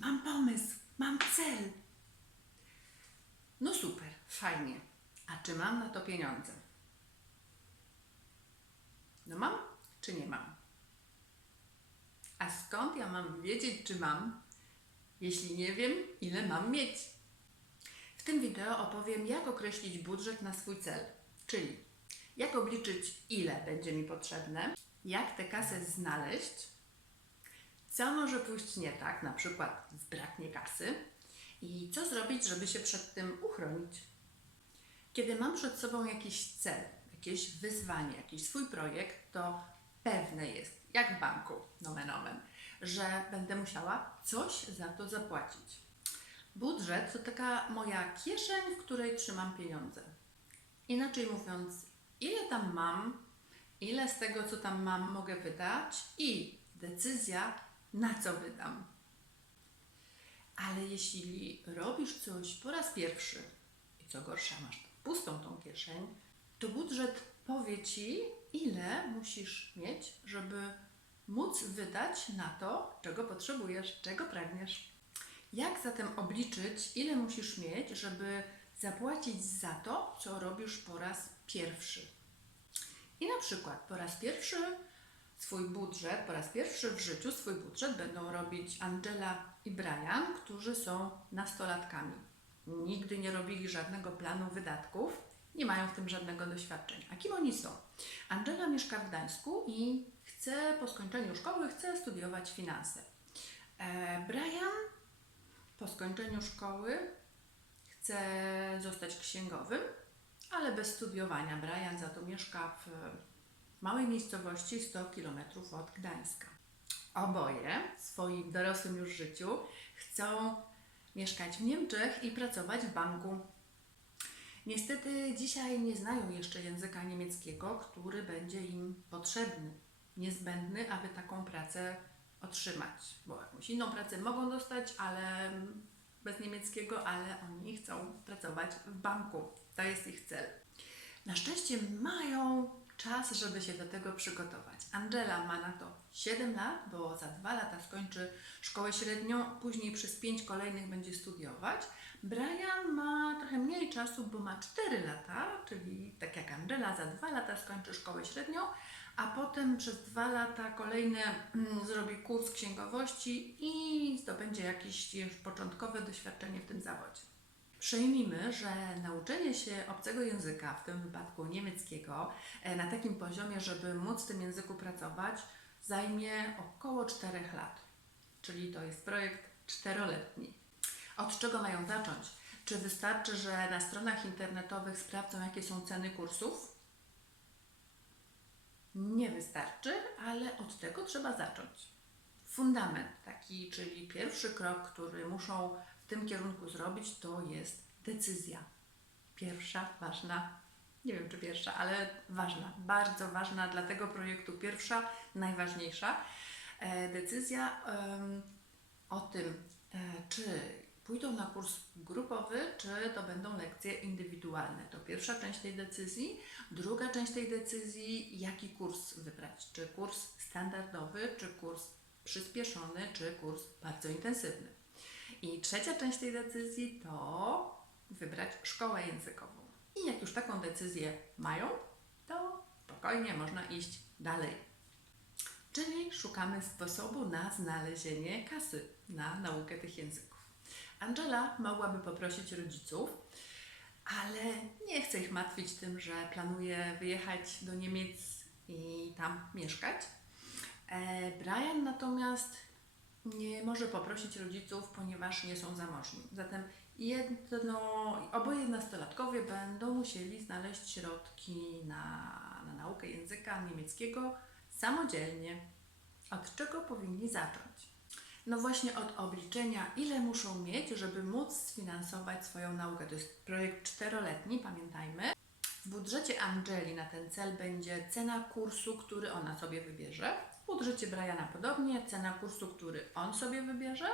mam pomysł, mam cel. No super, fajnie. A czy mam na to pieniądze? No mam czy nie mam? A skąd ja mam wiedzieć, czy mam, jeśli nie wiem, ile mam mieć? W tym wideo opowiem, jak określić budżet na swój cel, czyli jak obliczyć, ile będzie mi potrzebne, jak tę kasę znaleźć, co może pójść nie tak, na przykład zbraknie kasy i co zrobić, żeby się przed tym uchronić. Kiedy mam przed sobą jakiś cel, jakieś wyzwanie, jakiś swój projekt, to pewne jest, jak w banku, nomen omen, że będę musiała coś za to zapłacić. Budżet to taka moja kieszeń, w której trzymam pieniądze. Inaczej mówiąc, ile tam mam, ile z tego, co tam mam, mogę wydać i decyzja, na co wydam. Ale jeśli robisz coś po raz pierwszy i co gorsza, masz pustą tą kieszeń, to budżet powie Ci, ile musisz mieć, żeby móc wydać na to, czego potrzebujesz, czego pragniesz. Jak zatem obliczyć, ile musisz mieć, żeby zapłacić za to, co robisz po raz pierwszy? I na przykład po raz pierwszy w życiu swój budżet będą robić Angela i Brian, którzy są nastolatkami. Nigdy nie robili żadnego planu wydatków, nie mają w tym żadnego doświadczenia. A kim oni są? Angela mieszka w Gdańsku i po skończeniu szkoły chce studiować finanse. Brian po skończeniu szkoły chce zostać księgowym, ale bez studiowania. Brian za to mieszka w małej miejscowości 100 km od Gdańska. Oboje w swoim dorosłym już życiu chcą mieszkać w Niemczech i pracować w banku. Niestety dzisiaj nie znają jeszcze języka niemieckiego, który będzie im potrzebny, niezbędny, aby taką pracę otrzymać. Bo jakąś inną pracę mogą dostać, ale bez niemieckiego, ale oni chcą pracować w banku. To jest ich cel. Na szczęście mają czas, żeby się do tego przygotować. Angela ma na to 7 lat, bo za 2 lata skończy szkołę średnią, później przez 5 kolejnych będzie studiować. Brian ma trochę mniej czasu, bo ma 4 lata, czyli tak jak Angela, za 2 lata skończy szkołę średnią, a potem przez 2 lata kolejne zrobi kurs księgowości i zdobędzie jakieś już początkowe doświadczenie w tym zawodzie. Przyjmijmy, że nauczenie się obcego języka, w tym wypadku niemieckiego, na takim poziomie, żeby móc w tym języku pracować, zajmie około 4 lat. Czyli to jest projekt 4-letni. Od czego mają zacząć? Czy wystarczy, że na stronach internetowych sprawdzą, jakie są ceny kursów? Nie wystarczy, ale od tego trzeba zacząć. Fundament taki, czyli pierwszy krok, który muszą w tym kierunku zrobić, to jest decyzja. Pierwsza, ważna, nie wiem czy pierwsza, ale ważna, bardzo ważna dla tego projektu, pierwsza, najważniejsza. Decyzja o tym, czy pójdą na kurs grupowy, czy to będą lekcje indywidualne. To pierwsza część tej decyzji. Druga część tej decyzji, jaki kurs wybrać. Czy kurs standardowy, czy kurs przyspieszony, czy kurs bardzo intensywny. I trzecia część tej decyzji to wybrać szkołę językową. I jak już taką decyzję mają, to spokojnie można iść dalej. Czyli szukamy sposobu na znalezienie kasy na naukę tych języków. Angela mogłaby poprosić rodziców, ale nie chce ich martwić tym, że planuje wyjechać do Niemiec i tam mieszkać. Brian natomiast nie może poprosić rodziców, ponieważ nie są zamożni. Zatem oboje nastolatkowie będą musieli znaleźć środki na naukę języka niemieckiego samodzielnie. Od czego powinni zacząć? No właśnie od obliczenia, ile muszą mieć, żeby móc sfinansować swoją naukę. To jest projekt 4-letni, pamiętajmy. W budżecie Angeli na ten cel będzie cena kursu, który ona sobie wybierze. W budżecie Briana podobnie, cena kursu, który on sobie wybierze,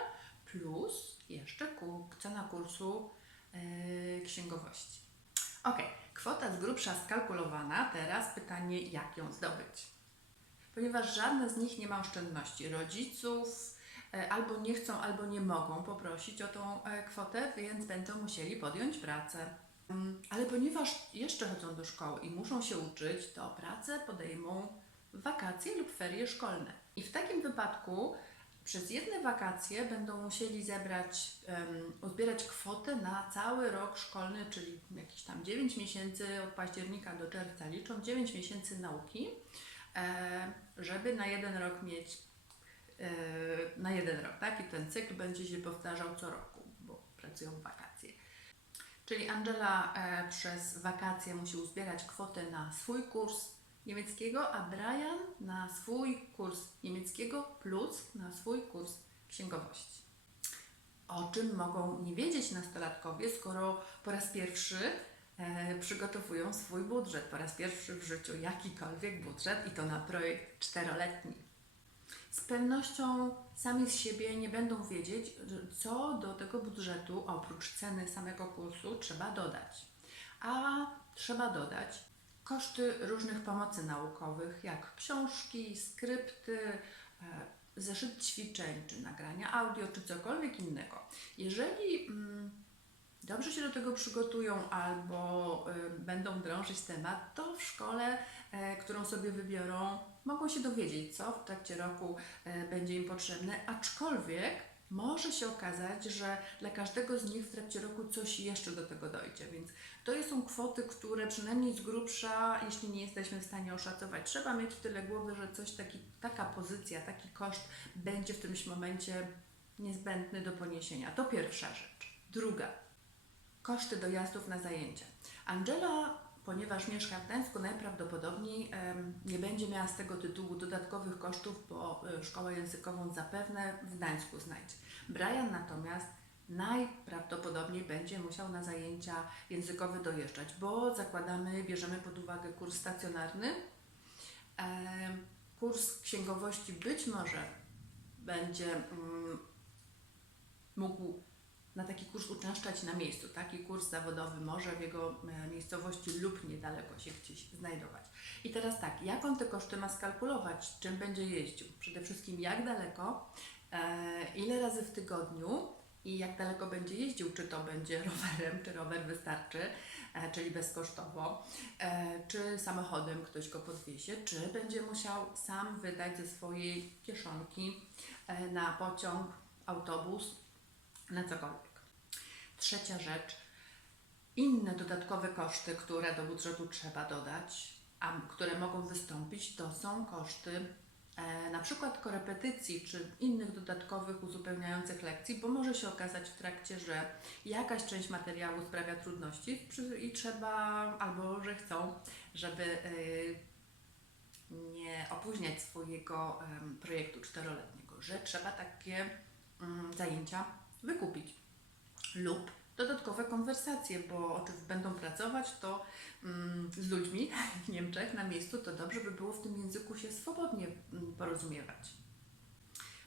plus jeszcze cena kursu księgowości. Ok, kwota z grubsza skalkulowana, teraz pytanie, jak ją zdobyć? Ponieważ żadne z nich nie ma oszczędności. Rodziców albo nie chcą, albo nie mogą poprosić o tą kwotę, więc będą musieli podjąć pracę. Ale ponieważ jeszcze chodzą do szkoły i muszą się uczyć, to pracę podejmą w wakacje lub ferie szkolne. I w takim wypadku przez jedne wakacje będą musieli uzbierać kwotę na cały rok szkolny, czyli jakieś tam 9 miesięcy od października do czerwca liczą, 9 miesięcy nauki, żeby na jeden rok mieć, na jeden rok, tak? I ten cykl będzie się powtarzał co roku, bo pracują w wakacje. Czyli Angela przez wakacje musi uzbierać kwotę na swój kurs niemieckiego, a Brian na swój kurs niemieckiego plus na swój kurs księgowości. O czym mogą nie wiedzieć nastolatkowie, skoro po raz pierwszy przygotowują swój budżet, po raz pierwszy w życiu jakikolwiek budżet i to na projekt 4-letni. Z pewnością sami z siebie nie będą wiedzieć, co do tego budżetu oprócz ceny samego kursu trzeba dodać. A trzeba dodać koszty różnych pomocy naukowych, jak książki, skrypty, zeszyt ćwiczeń, czy nagrania audio, czy cokolwiek innego. Jeżeli dobrze się do tego przygotują albo będą drążyć temat, to w szkole, którą sobie wybiorą, mogą się dowiedzieć, co w trakcie roku będzie im potrzebne, aczkolwiek może się okazać, że dla każdego z nich w trakcie roku coś jeszcze do tego dojdzie, więc to są kwoty, które przynajmniej z grubsza, jeśli nie jesteśmy w stanie oszacować, trzeba mieć w tyle głowy, że taka pozycja, taki koszt będzie w którymś momencie niezbędny do poniesienia. To pierwsza rzecz. Druga. Koszty dojazdów na zajęcia. Angela, ponieważ mieszka w Gdańsku, najprawdopodobniej nie będzie miała z tego tytułu dodatkowych kosztów, bo szkołę językową zapewne w Gdańsku znajdzie. Brian natomiast najprawdopodobniej będzie musiał na zajęcia językowe dojeżdżać, bo bierzemy pod uwagę kurs stacjonarny. Kurs księgowości być może będzie mógł na taki kurs uczęszczać na miejscu. Taki kurs zawodowy może w jego miejscowości lub niedaleko się gdzieś znajdować. I teraz tak, jak on te koszty ma skalkulować? Czym będzie jeździł? Przede wszystkim jak daleko, ile razy w tygodniu i jak daleko będzie jeździł? Czy to będzie rowerem, czy rower wystarczy, czyli bezkosztowo, czy samochodem ktoś go podwiezie, czy będzie musiał sam wydać ze swojej kieszonki na pociąg, autobus, na cokolwiek. Trzecia rzecz, inne dodatkowe koszty, które do budżetu trzeba dodać, a które mogą wystąpić, to są koszty na przykład korepetycji czy innych dodatkowych uzupełniających lekcji, bo może się okazać w trakcie, że jakaś część materiału sprawia trudności i trzeba, albo że chcą, żeby nie opóźniać swojego projektu 4-letniego, że trzeba takie zajęcia wykupić lub dodatkowe konwersacje, bo będą pracować to z ludźmi w Niemczech na miejscu, to dobrze by było w tym języku się swobodnie porozumiewać.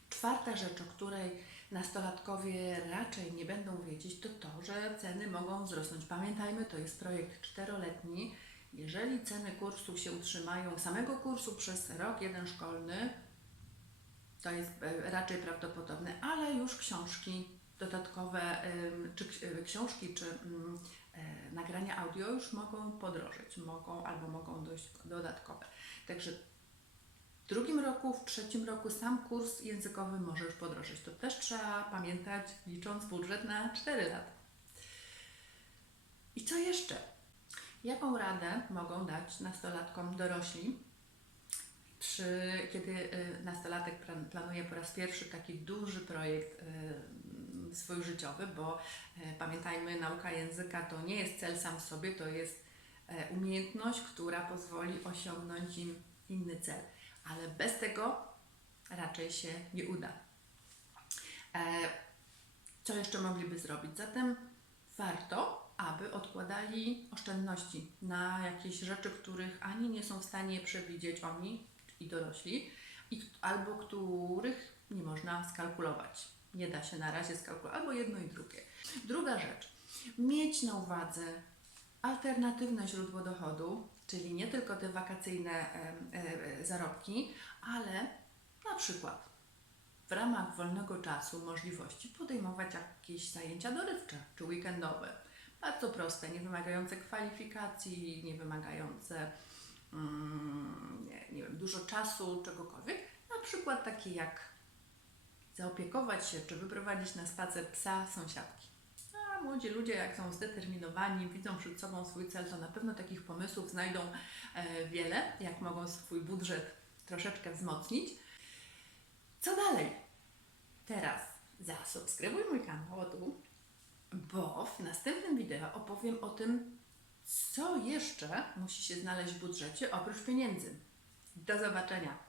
Czwarta rzecz, o której nastolatkowie raczej nie będą wiedzieć, to to, że ceny mogą wzrosnąć. Pamiętajmy, to jest projekt 4-letni. Jeżeli ceny kursu się utrzymają, samego kursu przez rok jeden szkolny, to jest raczej prawdopodobne, ale już książki dodatkowe, czy książki, czy nagrania audio już mogą podrożeć, mogą dojść dodatkowe. Także w drugim roku, w trzecim roku sam kurs językowy może już podrożeć. To też trzeba pamiętać, licząc budżet na 4 lata. I co jeszcze? Jaką radę mogą dać nastolatkom dorośli, kiedy nastolatek planuje po raz pierwszy taki duży projekt swój życiowy, bo pamiętajmy, nauka języka to nie jest cel sam w sobie, to jest umiejętność, która pozwoli osiągnąć im inny cel, ale bez tego raczej się nie uda. Co jeszcze mogliby zrobić? Zatem warto, aby odkładali oszczędności na jakieś rzeczy, których ani nie są w stanie przewidzieć oni i dorośli, albo których nie można skalkulować. Nie da się na razie skalkulować, albo jedno i drugie. Druga rzecz, mieć na uwadze alternatywne źródło dochodu, czyli nie tylko te wakacyjne zarobki, ale na przykład w ramach wolnego czasu możliwości podejmować jakieś zajęcia dorywcze czy weekendowe. Bardzo proste, nie wymagające kwalifikacji, nie wymagające nie wiem, dużo czasu, czegokolwiek. Na przykład takie jak zaopiekować się czy wyprowadzić na spacer psa sąsiadki. A młodzi ludzie, jak są zdeterminowani, widzą przed sobą swój cel, to na pewno takich pomysłów znajdą wiele, jak mogą swój budżet troszeczkę wzmocnić. Co dalej? Teraz zasubskrybuj mój kanał tu, bo w następnym wideo opowiem o tym, co jeszcze musi się znaleźć w budżecie oprócz pieniędzy. Do zobaczenia!